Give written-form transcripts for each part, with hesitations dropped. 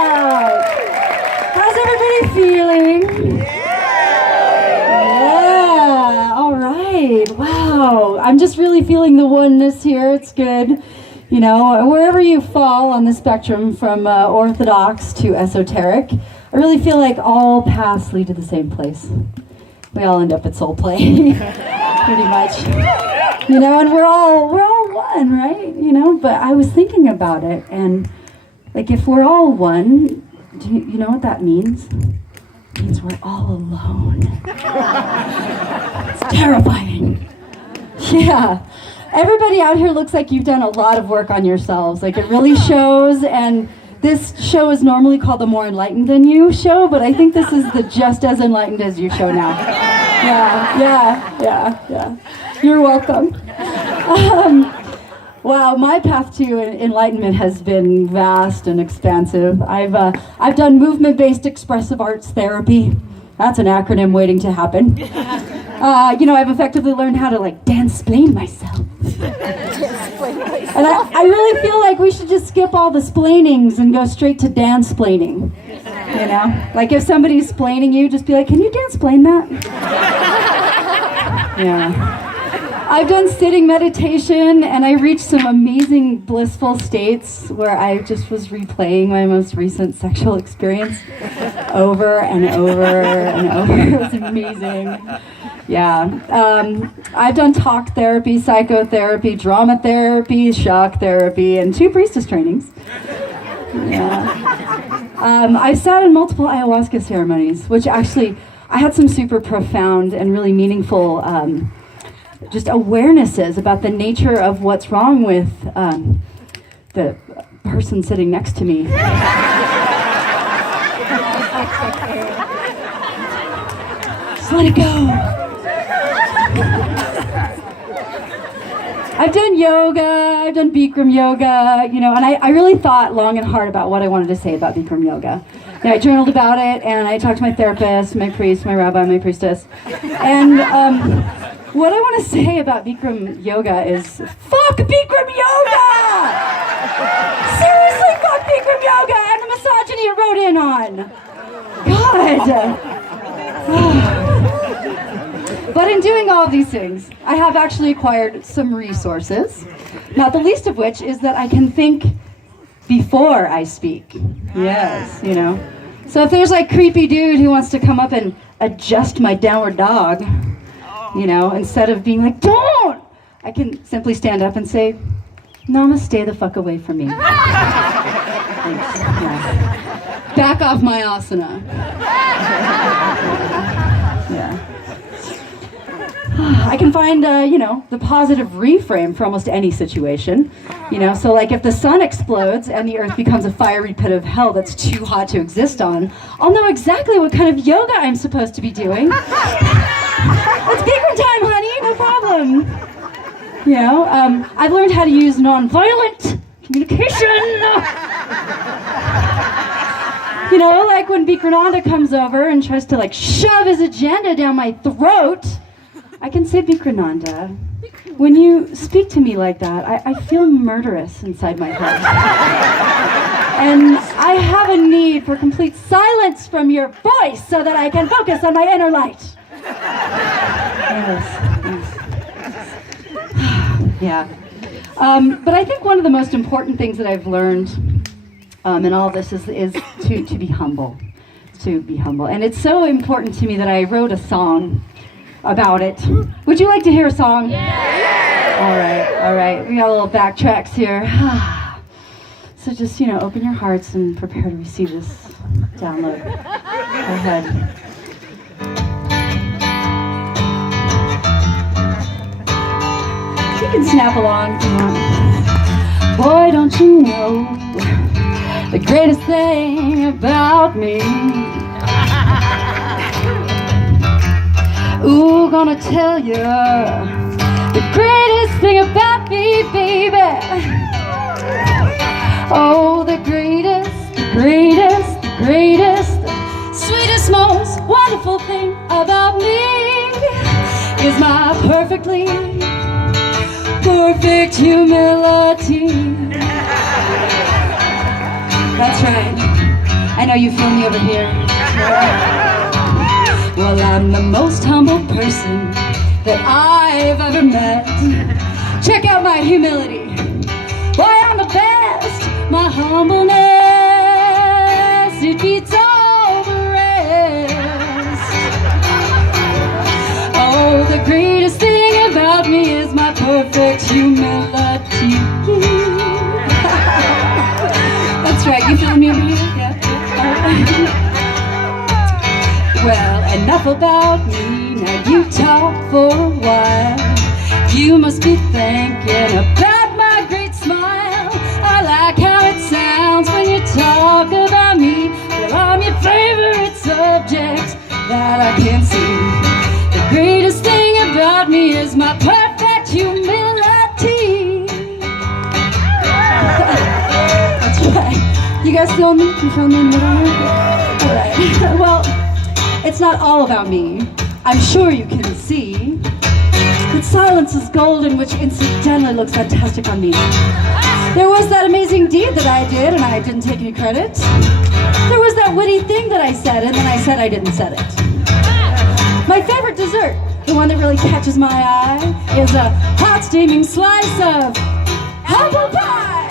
out. How's everybody feeling? Yeah, all right. Wow, I'm just really feeling the oneness here. It's good. You know, wherever you fall on the spectrum from orthodox to esoteric, I really feel like all paths lead to the same place. We all end up at SoulPlay, pretty much. You know, and we're all one, right? You know, but I was thinking about it, and like if we're all one, do you know what that means? It means we're all alone. It's terrifying. Yeah. Everybody out here looks like you've done a lot of work on yourselves. Like, it really shows, and this show is normally called the More Enlightened Than You show, but I think this is the Just As Enlightened As You show now. Yeah. You're welcome. Wow, my path to enlightenment has been vast and expansive. I've done movement-based expressive arts therapy. That's an acronym waiting to happen. You know, I've effectively learned how to dance-splain myself. And I really feel like we should just skip all the splainings and go straight to dance-splaining. You know? Like if somebody's splaining you, just be like, can you dance-splain that? Yeah. I've done sitting meditation, and I reached some amazing blissful states where I just was replaying my most recent sexual experience over and over and over. It was amazing. Yeah. I've done talk therapy, psychotherapy, drama therapy, shock therapy, and 2 priestess trainings. Yeah. I've sat in multiple ayahuasca ceremonies, which actually, I had some super profound and really meaningful just awarenesses about the nature of what's wrong with the person sitting next to me. Just let it go. I've done yoga, I've done Bikram yoga, you know, and I really thought long and hard about what I wanted to say about Bikram yoga. And I journaled about it, and I talked to my therapist, my priest, my rabbi, my priestess. And what I want to say about Bikram yoga is, fuck Bikram yoga! Seriously, fuck Bikram yoga and the misogyny it wrote in on. God. But in doing all of these things, I have actually acquired some resources, not the least of which is that I can think before I speak. Yes, you know. So if there's creepy dude who wants to come up and adjust my downward dog, you know, instead of being like, don't! I can simply stand up and say, namaste the fuck away from me. Thanks. Yeah. Back off my asana. Yeah. I can find, you know, the positive reframe for almost any situation. You know, so if the sun explodes and the earth becomes a fiery pit of hell that's too hot to exist on, I'll know exactly what kind of yoga I'm supposed to be doing. It's Bikram time, honey, no problem. You know, I've learned how to use nonviolent communication. You know, like when Bikrananda comes over and tries to shove his agenda down my throat, I can say, Bikrananda, when you speak to me like that, I feel murderous inside my heart. And I have a need for complete silence from your voice so that I can focus on my inner light. Yes. Yeah. But I think one of the most important things that I've learned in all of this is to be humble. To be humble. And it's so important to me that I wrote a song about it. Would you like to hear a song? Yeah! All right. We got a little backtracks here. So just, you know, open your hearts and prepare to receive this download. Go ahead. You can snap along if you want. Boy, don't you know the greatest thing about me? Ooh, gonna tell you the greatest thing about me, baby. Oh, the greatest, the sweetest, most wonderful thing about me is my perfect humility. That's right. I know you feel me over here. Well, I'm the most humble person that I've ever met. Check out my humility. Why, I'm the best. My humbleness, it beats all the rest. Oh, the greatest thing about me is my perfect humility. That's right, you feel me over here? Yeah. Well, enough about me, now you talk for a while. You must be thinking about my great smile. I like how it sounds when you talk about me. Well, I'm your favorite subject that I can see. The greatest thing about me is my perfect humility. That's right. You guys feel me? You feel me in the middle here? All right. Well, it's not all about me. I'm sure you can see that silence is golden, which incidentally looks fantastic on me. There was that amazing deed that I did, and I didn't take any credit. There was that witty thing that I said, and then I said I didn't said it. My favorite dessert, the one that really catches my eye, is a hot steaming slice of humble pie.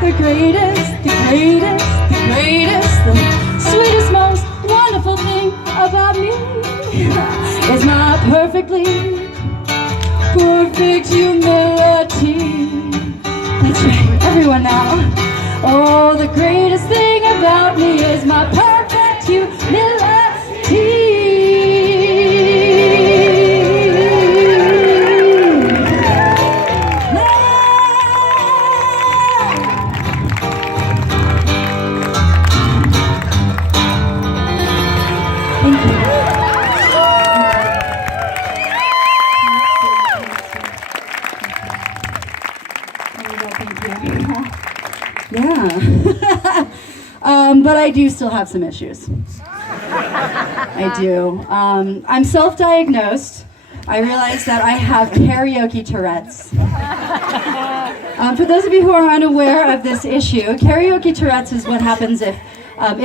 The greatest, the greatest, the greatest, the sweetest, most wonderful thing about me is my perfect humility. That's right, everyone now. Oh, the greatest thing about me is my perfect humility. Yeah. But I do still have some issues. I do. I'm self-diagnosed. I realize that I have karaoke Tourette's. For those of you who are unaware of this issue, karaoke Tourette's is what happens if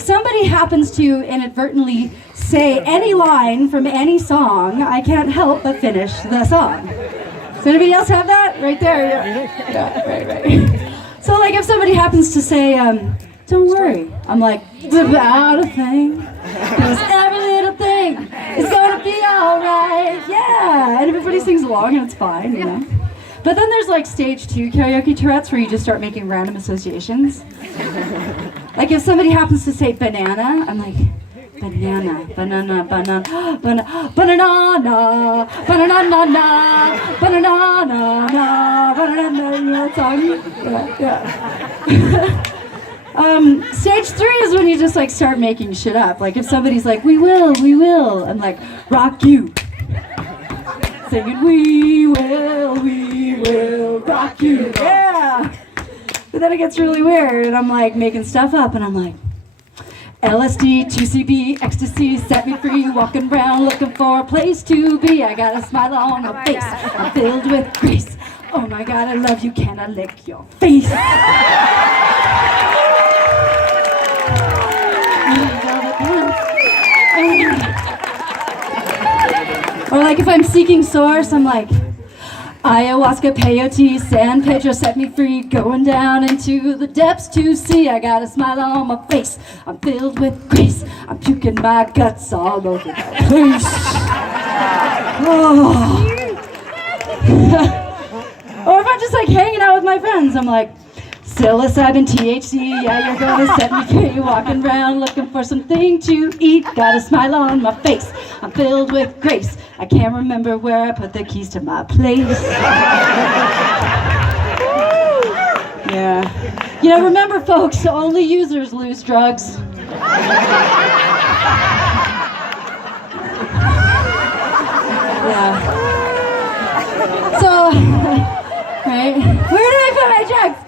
somebody happens to inadvertently say any line from any song, I can't help but finish the song. Does anybody else have that? Right there. Yeah, right. So like if somebody happens to say, don't worry, I'm like, it's about a thing, because every little thing is gonna be alright, yeah, and everybody sings along and it's fine, you know. But then there's like stage 2 karaoke Tourette's where you just start making random associations. Like if somebody happens to say banana, I'm like, banana, banana, banana, banana, banana, banana, banana, banana, you know that song? Yeah. Stage 3 is when you just like start making shit up. Like if somebody's like, we will, I'm like, rock you. Singing, we will rock you, yeah. But then it gets really weird and I'm like making stuff up and I'm like, LSD, 2CB, ecstasy, set me free, walking around looking for a place to be. I got a smile on my face, I'm filled with grace. Oh my God, I love you, can I lick your face? Or like if I'm seeking source, I'm like, ayahuasca, peyote, San Pedro set me free, going down into the depths to see. I got a smile on my face, I'm filled with grace, I'm puking my guts all over the place. Oh. Or if I'm just like hanging out with my friends, I'm like, psilocybin, THC, yeah, you're gonna set me free, walking around looking for something to eat, got a smile on my face, I'm filled with grace, I can't remember where I put the keys to my place. Yeah. You know, remember folks, only users lose drugs. Yeah. So, right, where did I put my drugs?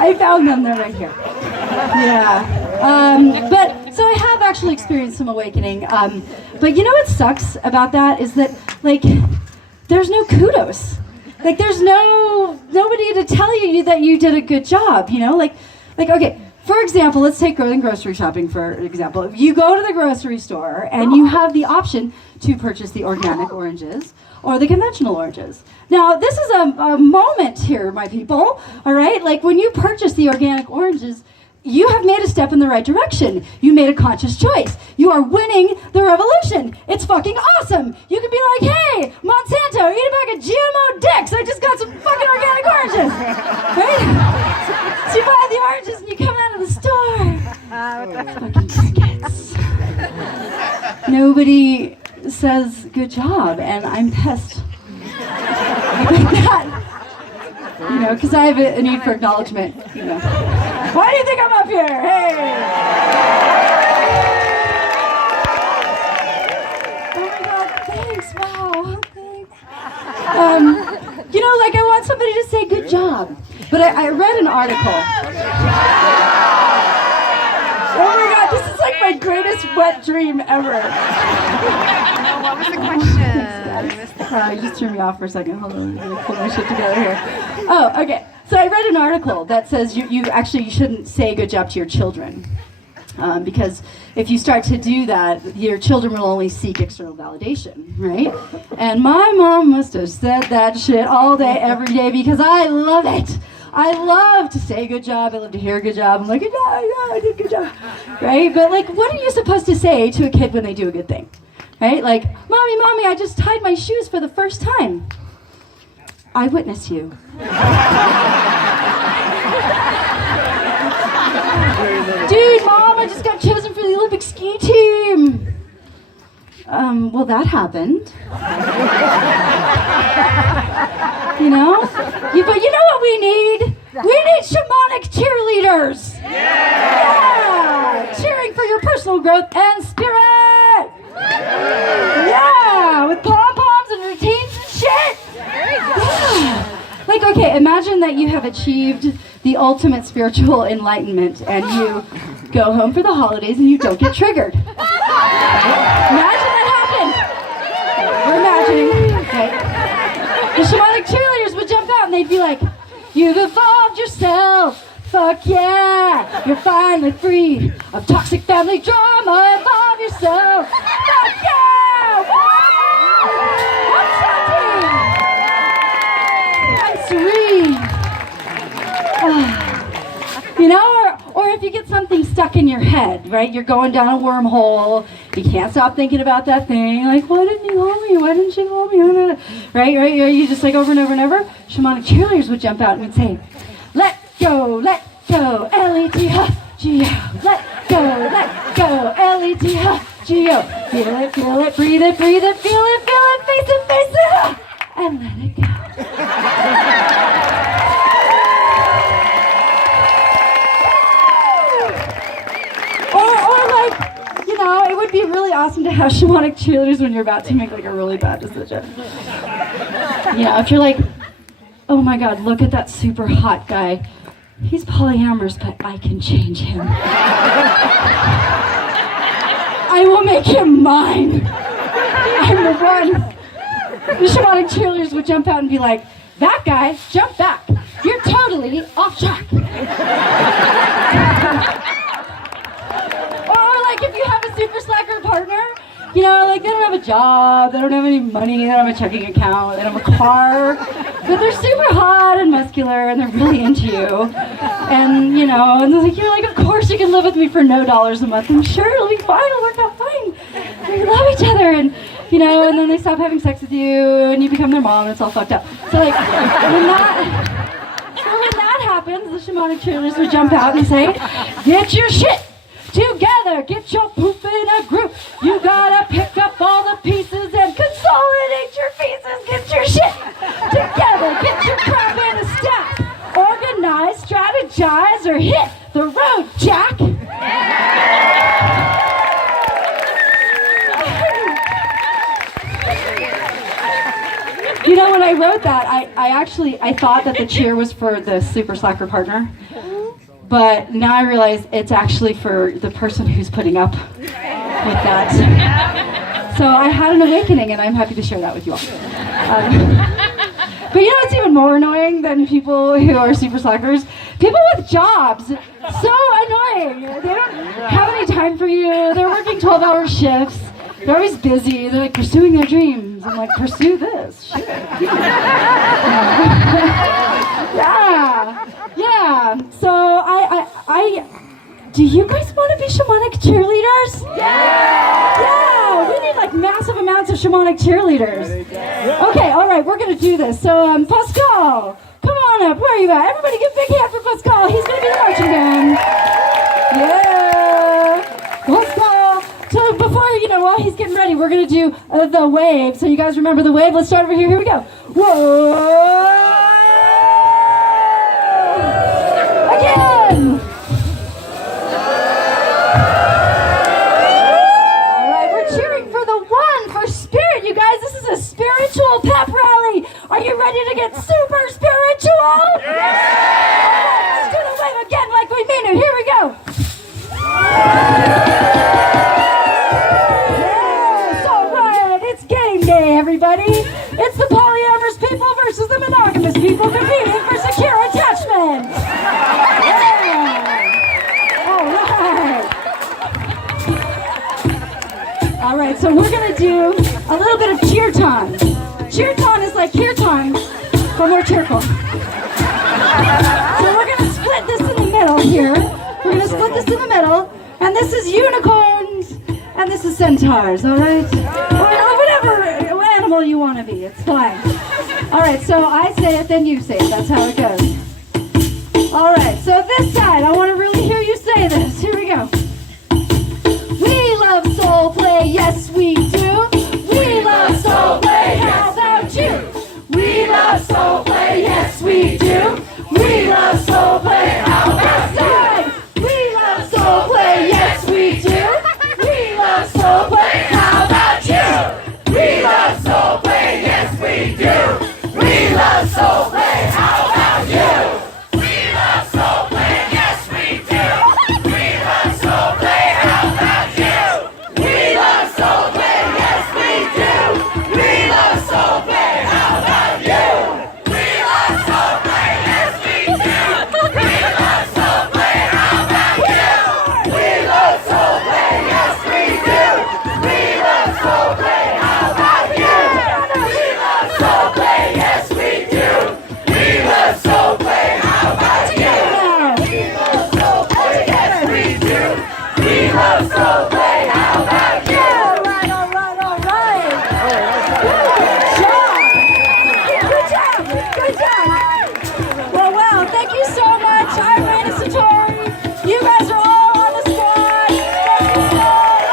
I found them, they're right here. Yeah. But so I have actually experienced some awakening. But you know what sucks about that is that, like, there's no kudos. Like there's nobody to tell you that you did a good job, you know? Like okay, for example, let's take going grocery shopping for example. If you go to the grocery store and you have the option to purchase the organic oranges or the conventional oranges. Now, this is a moment here, my people, all right? Like when you purchase the organic oranges, you have made a step in the right direction. You made a conscious choice. You are winning the revolution. It's fucking awesome. You could be like, hey, Monsanto, eat a bag of GMO dicks. I just got some fucking organic oranges. Right? So you buy the oranges and you come out of the store. Fucking crickets. Nobody says good job, and I'm pissed. Like that. You know, because I have a need for acknowledgement, you know. Why do you think I'm up here? Hey! Oh my God, thanks, wow, thanks. You know, like I want somebody to say good job. But I read an article. Oh my God, this is like my greatest wet dream ever. No, what was the question? You just threw me off for a second. Hold on, I'm gonna pull my shit together here. Oh, okay. So I read an article that says you shouldn't say good job to your children. Because if you start to do that, your children will only seek external validation, right? And my mom must have said that shit all day, every day, because I love it. I love to say good job. I love to hear good job. I'm like, yeah, I did good job, right? But like, what are you supposed to say to a kid when they do a good thing, right? Like, mommy, I just tied my shoes for the first time. I witness you. Dude, Mom, I just got chosen for the Olympic ski team. Well, that happened. You know? But you know what we need? We need shamanic cheerleaders. Yeah! Cheering for your personal growth and spirit. Yeah! With pom-poms and routines and shit. Yeah. Like, okay, imagine that you have achieved the ultimate spiritual enlightenment and you go home for the holidays and you don't get triggered. Imagine that happened. We're imagining, okay? The shamanic cheerleaders would jump out and they'd be like, you've evolved yourself. Fuck yeah. You're finally free of toxic family drama. Evolve yourself. Fuck yeah. Woo! I'm serene. You know, or if you get something stuck in your head, right? You're going down a wormhole. You can't stop thinking about that thing. Like, why didn't you call me? Why didn't you call me? Right? You just like over and over and over. Shamanic cheerleaders would jump out and would say, let go, L-E-T-H-G-O. Let go, L-E-T-H-G-O. Feel it, breathe it, feel it, face it, and let it go. Or like, you know, it would be really awesome to have shamanic cheerleaders when you're about to make like a really bad decision. You know, if you're like, oh my God, look at that super hot guy. He's polyamorous, but I can change him. I will make him mine. I'm the one. The shamanic cheerleaders would jump out and be like, that guy, jump back. You're totally off track. Or like if you have a super slacker partner, you know, like they don't have a job, they don't have any money, they don't have a checking account, they don't have a car, but they're super hot and muscular and they're really into you. And, you know, and you're like, of course you can live with me for no dollars a month. I'm sure it'll be fine, it'll work out fine. We love each other and, you know, and then they stop having sex with you and you become their mom and it's all fucked up. So like, when that happens, the shamanic cheerleaders would jump out and say, get your shit together, get your poop in a group. You gotta pick up all the pieces and consolidate your pieces. Get your shit together, get your crap in a stack. Organize, strategize, or hit the road, Jack. You know, when I wrote that, I thought that the cheer was for the super slacker partner. But now I realize it's actually for the person who's putting up with that. So I had an awakening, and I'm happy to share that with you all. But you know what's even more annoying than people who are super slackers? People with jobs. So annoying. They don't have any time for you. They're working 12-hour shifts. They're always busy. They're like pursuing their dreams. I'm like, pursue this. Shit. Yeah. So I do you guys want to be shamanic cheerleaders? Yeah, we need like massive amounts of shamanic cheerleaders. Okay, all right, we're gonna do this. So Pascal, come on up. Where are you at? Everybody give a big hand for Pascal. He's gonna be the marching band. Yeah, Pascal. So before, while he's getting ready, we're gonna do the wave. So you guys remember the wave? Let's start over here. Here we go. Whoa! Again. You guys, this is a spiritual pep rally. Are you ready to get super spiritual? Yeah! Right, let's do the wave again like we mean it. Here we go. Yes, all right. It's game day, everybody. It's the polyamorous people versus the monogamous people competing for secure attachment. Yeah. All right, so we're going to do a little bit of kirtan. Kirtan is like kirtan, but more cheerful. So we're going to split this in the middle here. We're going to split this in the middle. And this is unicorns, and this is centaurs, all right? Or whatever animal you want to be. It's fine. All right, so I say it, then you say it. That's how it goes. All right, so this side, I want to really hear you say this. Here we go. We love SoulPlay, yes we do. We love SoulPlay, how about you? We love SoulPlay, yes we do. We love SoulPlay, how about you? We love SoulPlay, yes we do. We love SoulPlay, how about you? We love SoulPlay, yes we do. We love SoulPlay, how about you? We love SoulPlay, yes we do. We love SoulPlay, how about you? We love SoulPlay, yes we do. We love SoulPlay, how about you? We love SoulPlay, yes we do. We love SoulPlay, how about you? We love SoulPlay, yes we do. We love SoulPlay, how about you? We love SoulPlay, yes we do. We love SoulPlay, how about you? We love SoulPlay, yes we do. We love SoulPlay, how about you? All right. Good job. Well, wow, thank you so much. I'm Raina Satori. You guys are all on the squad. Thank you so much.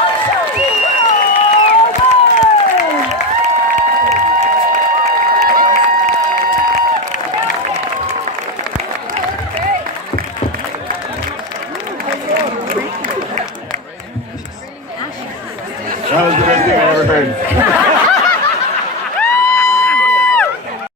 I'm so That was the best thing I ever heard.